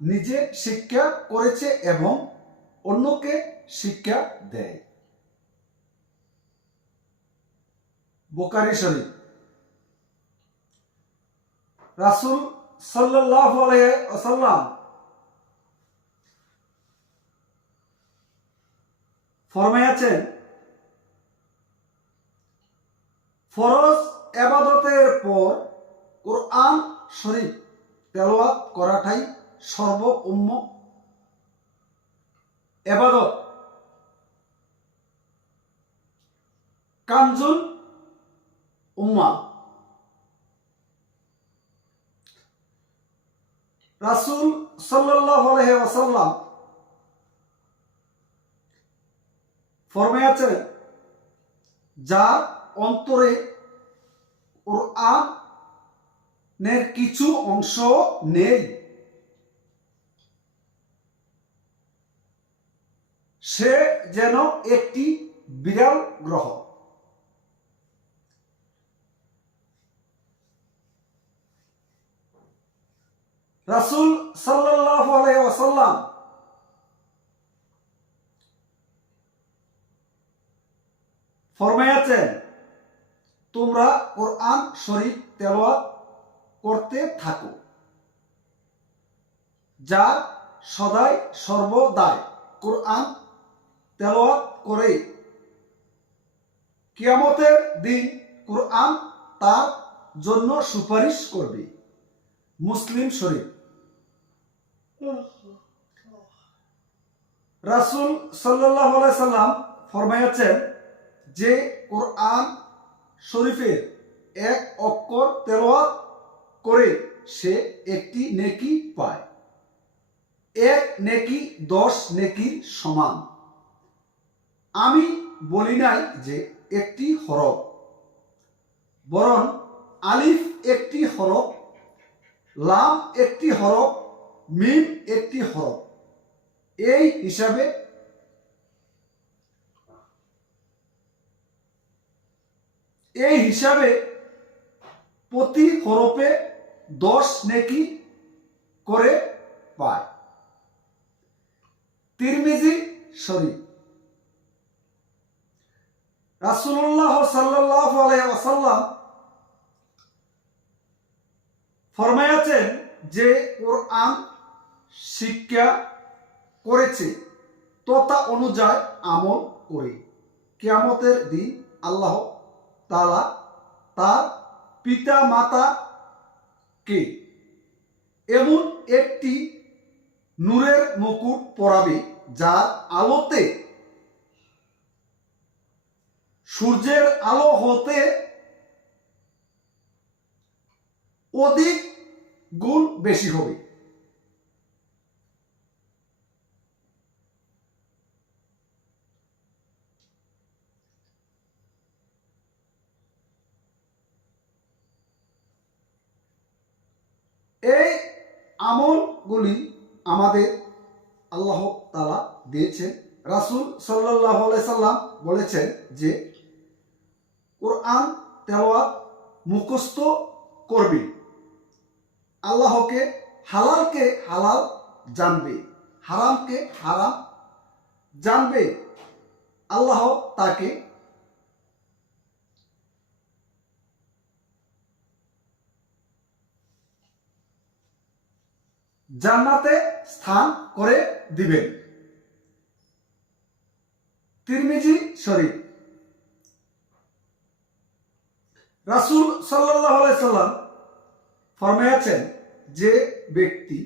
নিজে শিক্ষা করেছে এবং অন্যকে শিক্ষা দেয়। বোকারি শরীফ। রাসুল সাল্লাহ ফরমাইয়াছেন ফরজ এবাদতের পর কোরআন শরীফ তেলোয়াত করাটাই সর্ব উম্ম এবাদত। কাঞ্জুল উম্মা। রাসূল সাল্লাল্লাহু আলাইহি ওয়াসাল্লাম ফরমায়াছেন, যার অন্তরে কোরআনের কিছু অংশ নেই সে যেন একটি বিড়াল গ্রহ। রাসূল ওয়াসাল্লাম ফরমায়াছেন, তোমরা কোরআন শরীফ তেলাওয়াত করতে থাকো, যা সদাই সর্বদাই কোরআন তেলাওয়াত করে কিয়ামতের দিন কোরআন তার জন্য সুপারিশ করবে। মুসলিম শরীফ। রাসূল আলাইহি সাল্লাম ফরমায়াছেন যে কোরআন শরীফের এক অক্ষর তেলাওয়াত করে সে একটি নেকি পায়। এক নেকি, দশ নেকির সমান। আমি বলি নাই যে একটি হরফ, বরং আলিফ একটি হরফ, লাম একটি হরফ, মিম একটি হরফ। এই হিসাবে এই হিসাবে প্রতি হরফে দশ নেকি করে পায়। তিরমিজি শরীফ। রাসূলুল্লাহ সাল্লাল্লাহু আলাইহি ওয়াসাল্লাম ফরমায়াছেন যে কোরআন শিক্ষা করেছে, তথা অনুযায়ী আমল করে। কিয়ামতের দিন আল্লাহ তালা তার পিতা মাতা কে এমন একটি নূরের মুকুট পরাবে, যার আলোতে সূর্যের আলো হতে অধিক গুণ বেশি হবে। এই আমলগুলি আমাদের আল্লাহ তালা দিয়েছেন। রাসূল সাল্লাহ সাল্লাম বলেছেন যে কোরআন তেলাওয়াত মুখস্থ করবে। আল্লাহকে হালালকে হালাল জানবে, হারামকে হারাম জানবে। আল্লাহ তাকে জান্নাতে স্থান করে দিবেন। তিরমিজি শরীফ রাসূল আলাইহি সাল্লাম ফরমায়াছেন যে ব্যক্তি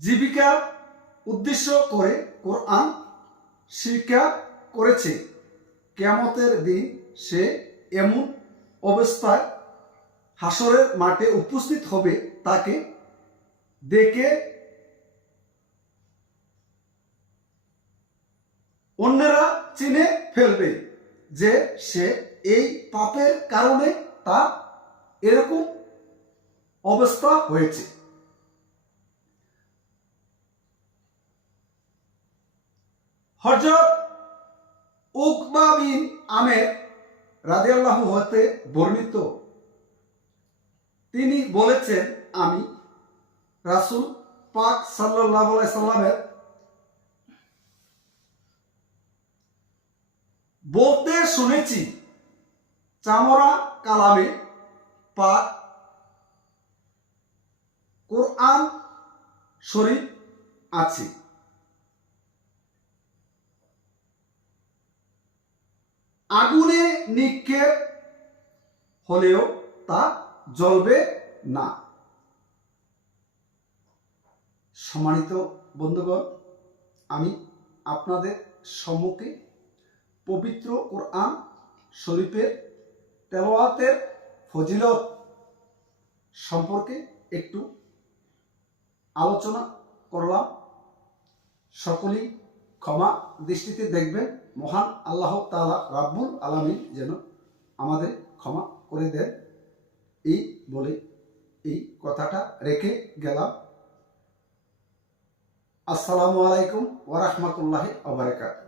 জীবিকা উদ্দেশ্য করে কোরআন শিক্ষা করেছে, কেয়ামতের দিন সে এমন অবস্থায় হাসরের মাঠে উপস্থিত হবে, তাকে দেখে অন্যরা চিনে ফেলবে যে সে এই পাপের কারণে তা এরকম অবস্থা হয়েছে। হজরত উকবা বিন আমের রাদিয়াল্লাহু হতে বর্ণিত। তিনি বলেছেন, আমি রাসুল পাক আলাইহি সাল্লামের বলতে শুনেছি চামড়া কালামে পাক কোরআন শরীফ আছে। আগুনে নিক্ষেপ হলেও তা জ্বলবে না। সম্মানিত বন্ধুগণ, আমি আপনাদের সম্মুখে পবিত্র কোরআন শরীফের তেলাওয়াতের ফজিলত সম্পর্কে একটু আলোচনা করলাম। সকলেই ক্ষমা দৃষ্টিতে দেখবেন। মহান আল্লাহ তালা রাব্বুল আলামিন যেন আমাদের ক্ষমা করে দেন। এই বলে এই কথাটা রেখে গেলাম। আসসালামু আলাইকুম ওয়া রাহমাতুল্লাহি ওয়া বারাকাতুহু।